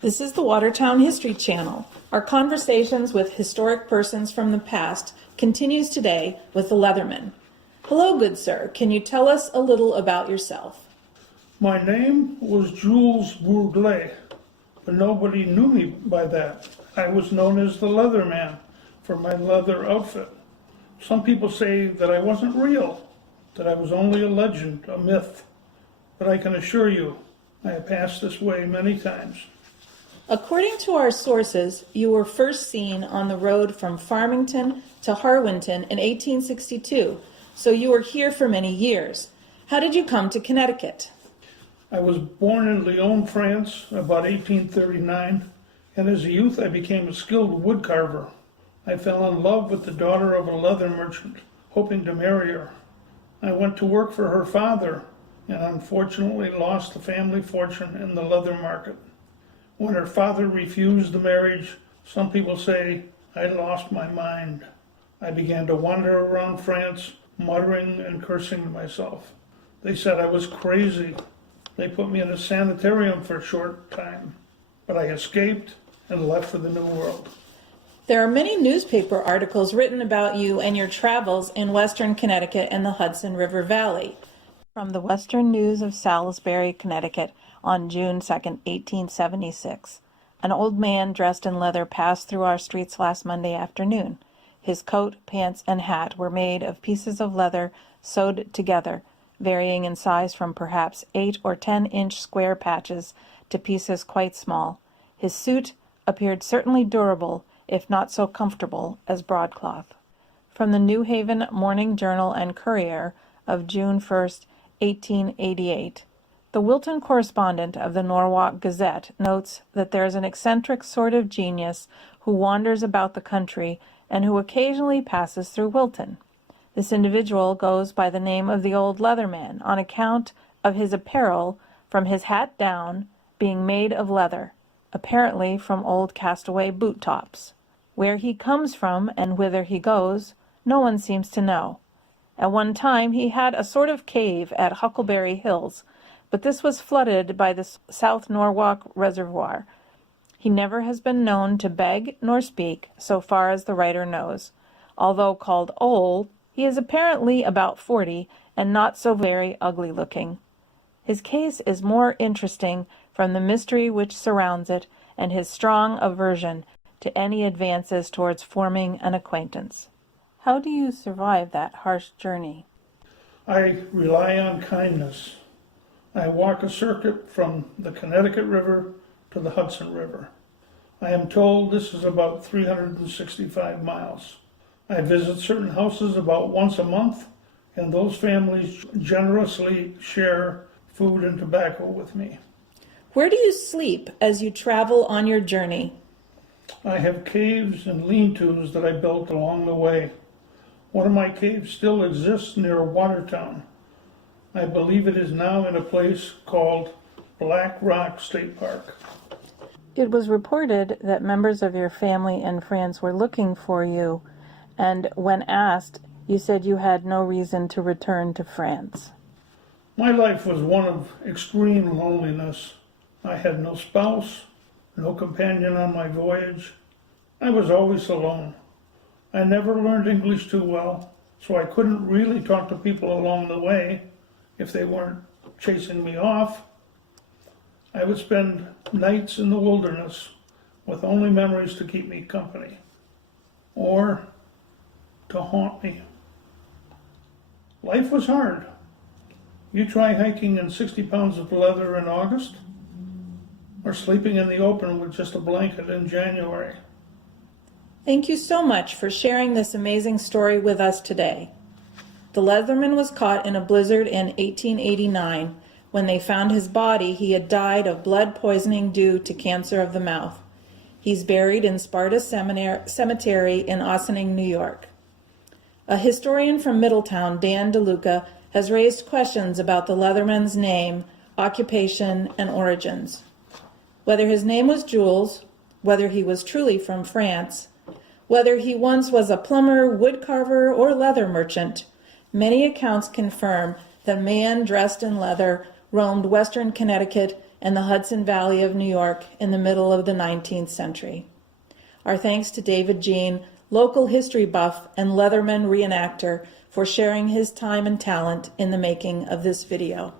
This is the Watertown History Channel. Our conversations with historic persons from the past continues today with the Leatherman. Hello, good sir. Can you tell us a little about yourself? My name was Jules Bourglet, but nobody knew me by that. I was known as the Leatherman for my leather outfit. Some people say that I wasn't real, that I was only a legend, a myth. But I can assure you, I have passed this way many times. According to our sources, you were first seen on the road from Farmington to Harwinton in 1862, so you were here for many years. How did you come to Connecticut? I was born in Lyon, France, about 1839, and as a youth I became a skilled woodcarver. I fell in love with the daughter of a leather merchant, hoping to marry her. I went to work for her father, and unfortunately lost the family fortune in the leather market. When her father refused the marriage, some people say I lost my mind. I began to wander around France, muttering and cursing to myself. They said I was crazy. They put me in a sanitarium for a short time, but I escaped and left for the New World. There are many newspaper articles written about you and your travels in western Connecticut and the Hudson River Valley. From the Western News of Salisbury, Connecticut, on June 2, 1876. An old man dressed in leather passed through our streets last Monday afternoon. His coat, pants, and hat were made of pieces of leather sewed together, varying in size from perhaps 8 or 10-inch square patches to pieces quite small. His suit appeared certainly durable, if not so comfortable as broadcloth. From the New Haven Morning Journal and Courier of June 1, 1888. The Wilton correspondent of the Norwalk Gazette notes that there is an eccentric sort of genius who wanders about the country and who occasionally passes through Wilton. This individual goes by the name of the Old Leatherman on account of his apparel, from his hat down, being made of leather, apparently from old castaway boot tops. Where he comes from and whither he goes, no one seems to know. At one time he had a sort of cave at Huckleberry Hills, but this was flooded by the South Norwalk Reservoir. He never has been known to beg nor speak, so far as the writer knows. Although called old, he is apparently about 40 and not so very ugly looking. His case is more interesting from the mystery which surrounds it and his strong aversion to any advances towards forming an acquaintance. How do you survive that harsh journey? I rely on kindness. I walk a circuit from the Connecticut River to the Hudson River. I am told this is about 365 miles. I visit certain houses about once a month, and those families generously share food and tobacco with me. Where do you sleep as you travel on your journey? I have caves and lean-tos that I built along the way. One of my caves still exists near Watertown. I believe it is now in a place called Black Rock State Park. It was reported that members of your family and friends were looking for you, and when asked, you said you had no reason to return to France. My life was one of extreme loneliness. I had no spouse, no companion on my voyage. I was always alone. I never learned English too well, so I couldn't really talk to people along the way if they weren't chasing me off. I would spend nights in the wilderness with only memories to keep me company or to haunt me. Life was hard. You try hiking in 60 pounds of leather in August, or sleeping in the open with just a blanket in January. Thank you so much for sharing this amazing story with us today. The Leatherman was caught in a blizzard in 1889. When they found his body, he had died of blood poisoning due to cancer of the mouth. He's buried in Sparta Cemetery in Ossining, New York. A historian from Middletown, Dan DeLuca, has raised questions about the Leatherman's name, occupation, and origins. Whether his name was Jules, whether he was truly from France, whether he once was a plumber, woodcarver, or leather merchant, many accounts confirm that a man dressed in leather roamed western Connecticut and the Hudson Valley of New York in the middle of the 19th century. Our thanks to David Jean, local history buff and Leatherman reenactor, for sharing his time and talent in the making of this video.